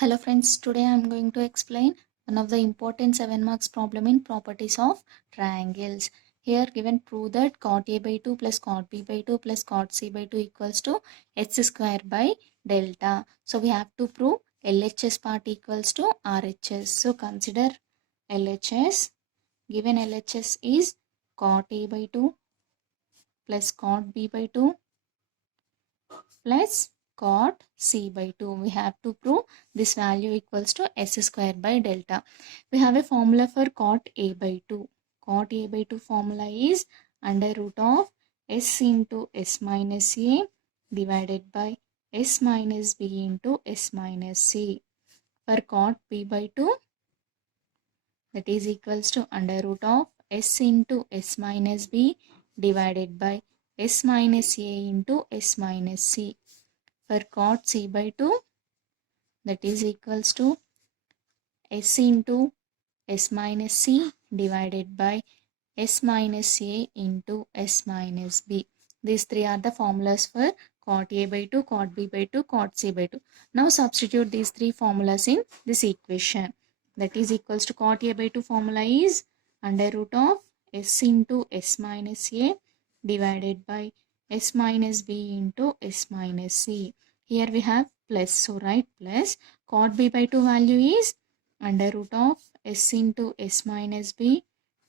Hello friends, today I am going to explain one of the important 7 marks problem in properties of triangles. Here given prove that cot A by 2 plus cot B by 2 plus cot C by 2 equals to h square by delta. So we have to prove LHS part equals to RHS. So consider LHS. Given LHS is cot A by 2 plus cot B by 2 plus cot C by 2. We have to prove this value equals to s square by delta. We have a formula for cot A by 2. Cot A by 2 formula is under root of s into s minus a divided by s minus b into s minus c. For cot B by 2, that is equals to under root of s into s minus b divided by s minus a into s minus c. For cot C by 2, that is equals to S into S minus C divided by S minus A into S minus B. These three are the formulas for cot A by 2, cot B by 2, cot C by 2. Now substitute these three formulas in this equation. That is equals to cot A by 2 formula is under root of S into S minus A divided by S minus B into S minus C. Here we have plus, so write plus. Cot B by 2 value is under root of S into S minus B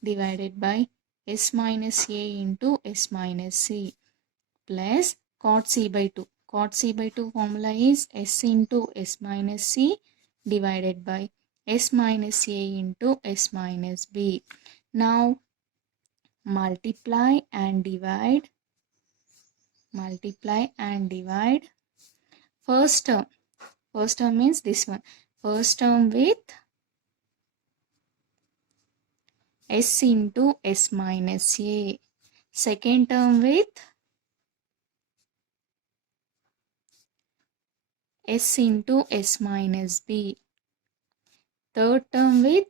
divided by S minus A into S minus C plus cot C by 2. Cot C by 2 formula is S into S minus C divided by S minus A into S minus B. Now multiply and divide. Multiply and divide. First term means this one. First term with S into S minus A. Second term with S into S minus B. Third term with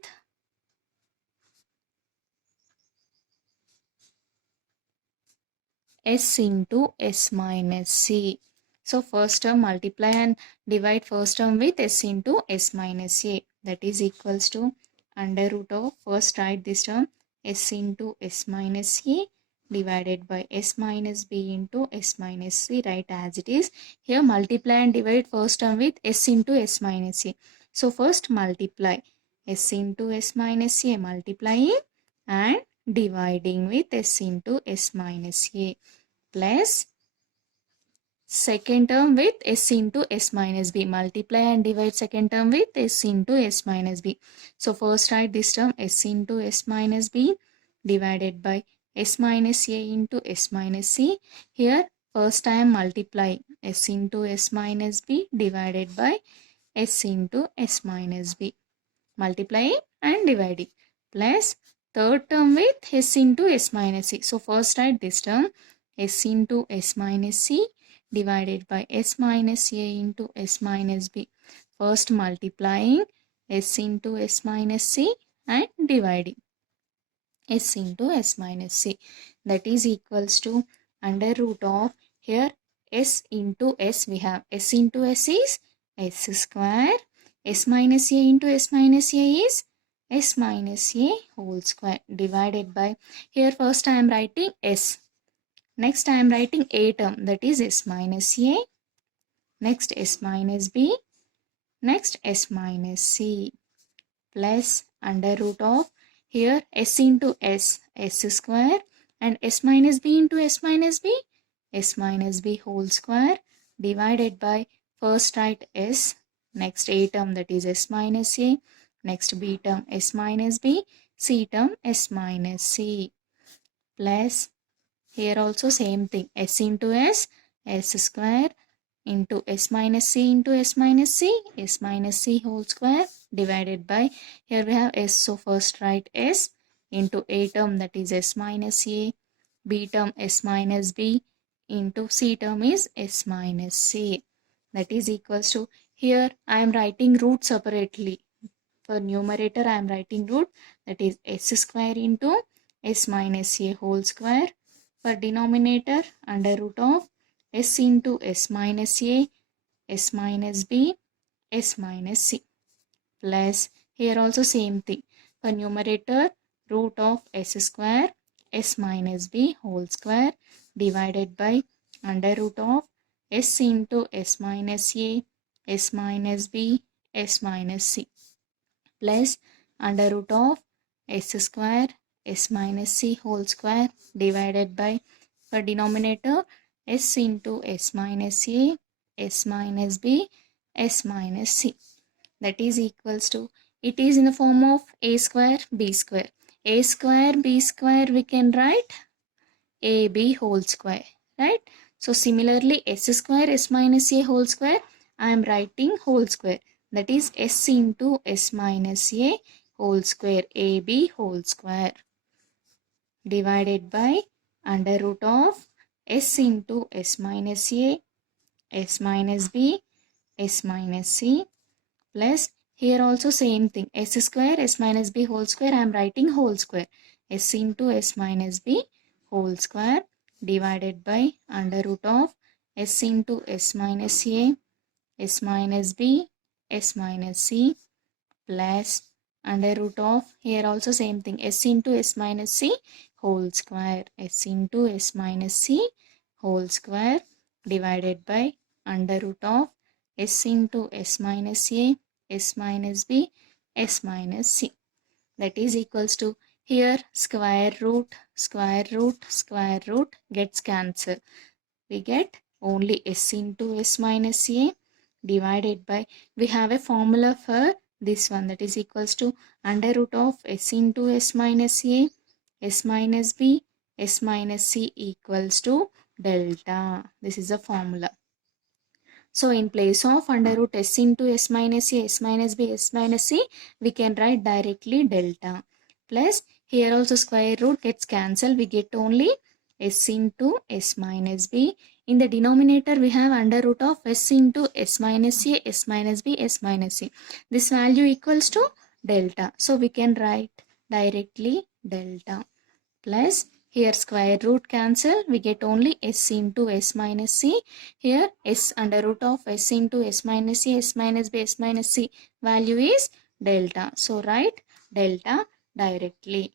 S into S minus C. So first term multiply and divide first term with S into S minus A. That is equals to under root of, first write this term, S into S minus A divided by S minus B into S minus C. Write as it is. Here multiply and divide first term with S into S minus A. So first multiply S into S minus A, multiplying and dividing with S into S minus A plus second term with S into S minus B. Multiply and divide second term with S into S minus B. So first write this term S into S minus B divided by S minus A into S minus C. Here first I am multiplying S into S minus B divided by S into S minus B. Multiplying and dividing plus third term with S into S minus C. So first write this term S into S minus C divided by S minus A into S minus B. First multiplying S into S minus C and dividing S into S minus C. That is equals to under root of, here S into S we have S into S is S square. S minus A into S minus A is S minus A whole square divided by, here first I am writing S. Next I am writing A term, that is S minus A. Next S minus B. Next S minus C plus under root of, here S into S, S square, and S minus B into S minus B, S minus B whole square divided by, first write S, next A term, that is S minus A, next B term S minus B, C term S minus C plus, here also same thing, S into S, S square into S minus C into S minus C, S minus C whole square divided by, here we have S, so first write S into A term, that is S minus A, B term S minus B into C term is S minus C. That is equals to, here I am writing root separately. For numerator I am writing root, that is S square into S minus A whole square. For denominator under root of S into S minus A, S minus B s minus c, plus here also same thing. For numerator, root of s square s minus b whole square divided by under root of s into s minus a s minus b s minus c, plus under root of s square s minus c whole square divided by, for denominator, s into s minus a s minus b s minus c, that is equals to, it is in the form of a square b square. A square b square we can write ab whole square, right? So similarly s square s minus a whole square I am writing whole square, that is s into s minus a whole square ab whole square divided by under root of s into s minus a s minus b s minus c, plus here also same thing, s square s minus b whole square I am writing whole square, s into s minus b whole square divided by under root of s into s minus a s minus b s minus c, plus under root of here also same thing, s into s minus c whole square s into s minus c whole square divided by under root of s into s minus a s minus b s minus c, that is equals to, here square root square root square root gets cancelled, we get only s into s minus a divided by, we have a formula for this one, that is equals to under root of s into s minus a s minus b s minus c equals to delta. This is a formula. So in place of under root s into s minus a s minus b s minus c, we can write directly delta, plus here also square root gets cancelled, we get only s into s minus b. In the denominator we have under root of s into s minus a s minus b s minus c, this value equals to delta, so we can write directly delta, plus here square root cancel, we get only s into s minus c, here s under root of s into s minus c s minus b s minus c value is delta, so write delta directly.